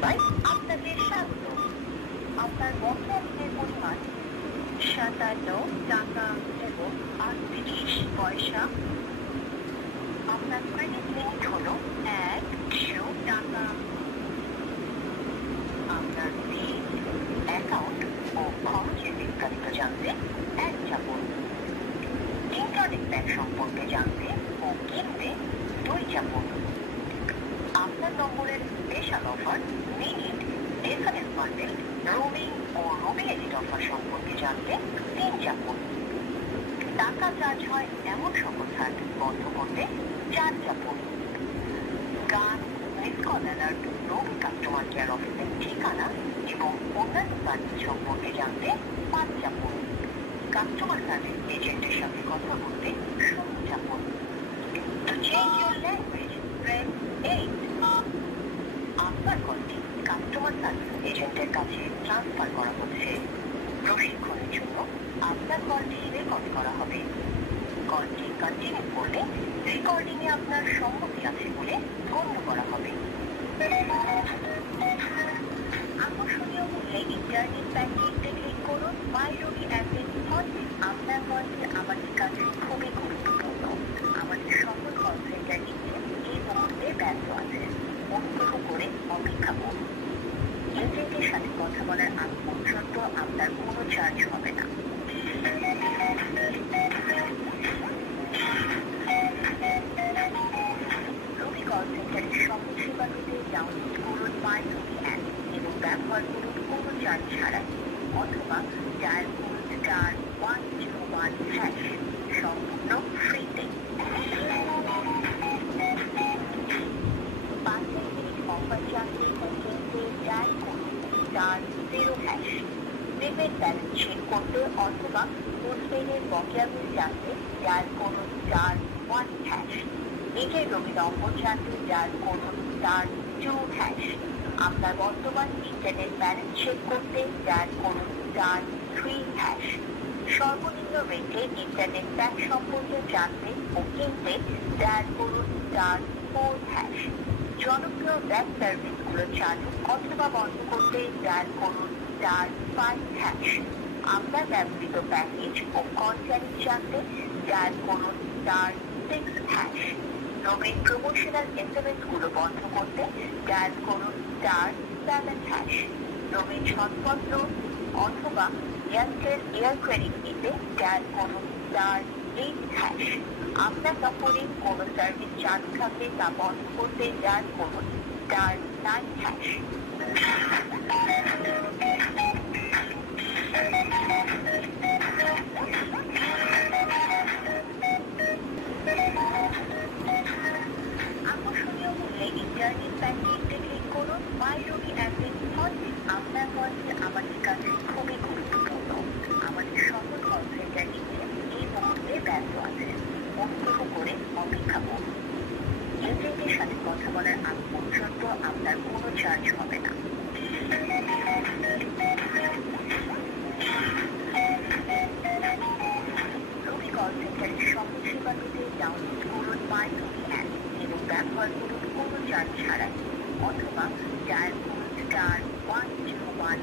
পরিষেবায় আপনাকে স্বাগত। আপনার বকেয়া বিলের পরিমাণ 57 টাকা এবং 38 পয়সা। আপনার ক্রেডিট লিমিট হল 100 টাকা। আপনার বিল, অ্যাকাউন্ট ও খরচের বিস্তারিত জানতে 1 চাপুন। ইন্টারনেট প্যাক সম্পর্কে জানতে ও কিনতে 2 চাপুন। আপনার নম্বরের special offer minute, SMS bundle, roaming ও রবি এডিট অফার সম্পর্কে জানতে 3 চাপুন। টাকা চার্জ হয় এমন সকল সার্ভিস বন্ধ করতে 4 চাপুন। গান, মিস কল অ্যালার্ট, রবি কাস্টমার কেয়ার অফিসের ঠিকানা এবং অন্যান্য সার্ভিস সম্পর্কে জানতে 5 চাপুন। কাস্টমার সার্ভিস এজেন্টের সাথে কথা বলতে 0 চাপুন। To change your language, press 8. আপনার কলটি কাস্টমার সার্ভিস এজেন্টের কাছে ট্রান্সফার করা হচ্ছে। প্রশিক্ষণের জন্য আপনার কলটি রেকর্ড করা হবে। কলটি কন্টিনিউ করলে রেকর্ডিং এ আপনার সম্মতি আছে বলে গণ্য করা হবে। আকর্ষণীয় মূল্যে ইন্টারনেট প্যাকেজে ক্লিক করুন। মাই রবি অ্যাপের ফলে আপনার কলটি আমাদের কাছে খুবই গুরুত্বপূর্ণ। আমাদের সকল কল সেন্টার নিচে এই মুহূর্তে ব্যস্ত আছে। অনুগ্রহ করে অপেক্ষা করুন। এজেন্টের সাথে কথা বলার আগ পর্যন্ত আপনার কোনো চার্জ হবে না। রবি কল সেন্টারের সকল সেবা পেতে ডাউনলোড করুন মাই রবি অ্যাপ এবং ব্যবহার করুন কোনো চার্জ ছাড়াই, অথবা ডায়াল করুন *101# সম্পূর্ণ ফ্রিতে। 5 মিনিট অফার জানতে ও কিনতে ডায়াল করুন *0#। প্রিপেড ব্যালেন্স চেক করতে অথবা পোস্টপেডের বকেয়া বিল জানতে ডায়াল করুন *1#। নিজের রবি নম্বর জানতে ডায়াল করুন *2#। আপনার বর্তমান ইন্টারনেট ব্যালেন্স চেক করতে ডায়াল করুন *3#। সর্বনিম্ন রেটে ইন্টারনেট প্যাক সম্পর্কে জানতে ও কিনতে ডায়াল করুন *4#। জনপ্রিয় ওয়েব সার্ভিসগুলো চালু অথবা বন্ধ করতে ডায়াল করুন *5#। আপনার ব্যবহৃত প্যাকেজ ও কল ট্যারিফ জানতে ডায়াল করুন *6#। রবির প্রমোশনাল এসএমএস গুলো বন্ধ করতে ডায়াল করুন *7#। রবির ছটপত্র অথবা এয়ারটেল এয়ার ক্রেডিট নিতে ডায়াল করুন *8#। আপনার নম্বরে কোনো সার্ভিস চালু থাকলে তা বন্ধ করতে ডায়াল করুন *9#। আকর্ষণীয় মূল্যে ইন্টারনেট প্যাকেজে ক্লিক করুন। মাই রবি অ্যাপের ফলে আপনার কলটি আমাদের কাছে খুবই গুরুত্বপূর্ণ। আমাদের সকল কল সেন্টার নিচে এই মুহূর্তে ব্যস্ত আছে। অনুগ্রহ করে অপেক্ষা করুন। এজেন্টের সাথে কথা বলার আগ পর্যন্ত আপনার কোনো চার্জ হবে না। রবি কল সেন্টারের সকল সেবা পেতে ডাউনলোড করুন মাই রবি অ্যাপ এবং ব্যবহার করুন কোনো চার্জ ছাড়াই, অথবা ডায়াল করুন *101#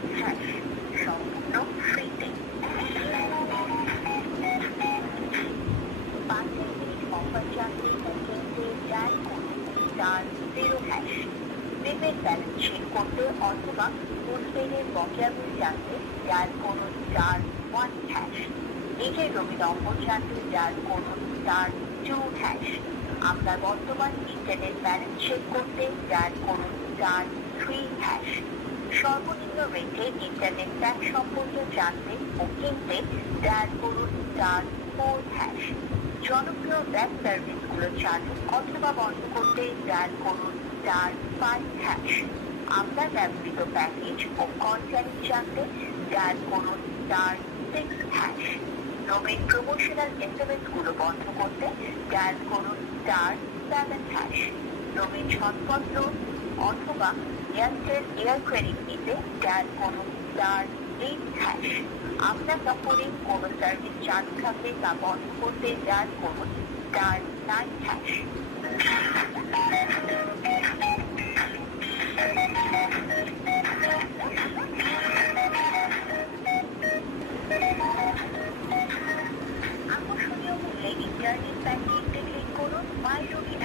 সম্পূর্ণ ফ্রিতে। 5 মিনিট অফার জানতে ও কিনতে ডায়াল করুন *0#। প্রিপেড ব্যালেন্স চেক করতে অথবা পোস্টপেডের বকেয়া বিল জানতে ডায়াল করুন *1#। নিজের রবি নম্বর জানতে ডায়াল করুন *2#। আপনার বর্তমান ইন্টারনেট ব্যালেন্স চেক করতে ডায়াল করুন *3#। সর্বনিম্ন রেটে ইন্টারনেট প্যাক সম্পর্কে জানতে ও কিনতে ডায়াল করুন *4#। জনপ্রিয় ওয়েব সার্ভিসগুলো চালু অথবা বন্ধ করতে ডায়াল করুন *5#। আপনার ব্যবহৃত প্যাকেজ ও কল ট্যারিফ জানতে ডায়াল করুন *6#। রবির প্রমোশনাল এসএমএস গুলো বন্ধ করতে ডায়াল করুন *7#। রবির ছটপত্র অথবা এয়ারটেল এয়ার ক্রেডিট নিতে ডায়াল করুন *8#। আপনার নম্বরে কোনো সার্ভিস চালু থাকলে তা বন্ধ করতে ডায়াল করুন *9#। জার্নি প্যাকেজে ক্লিক করুন মাই রুবি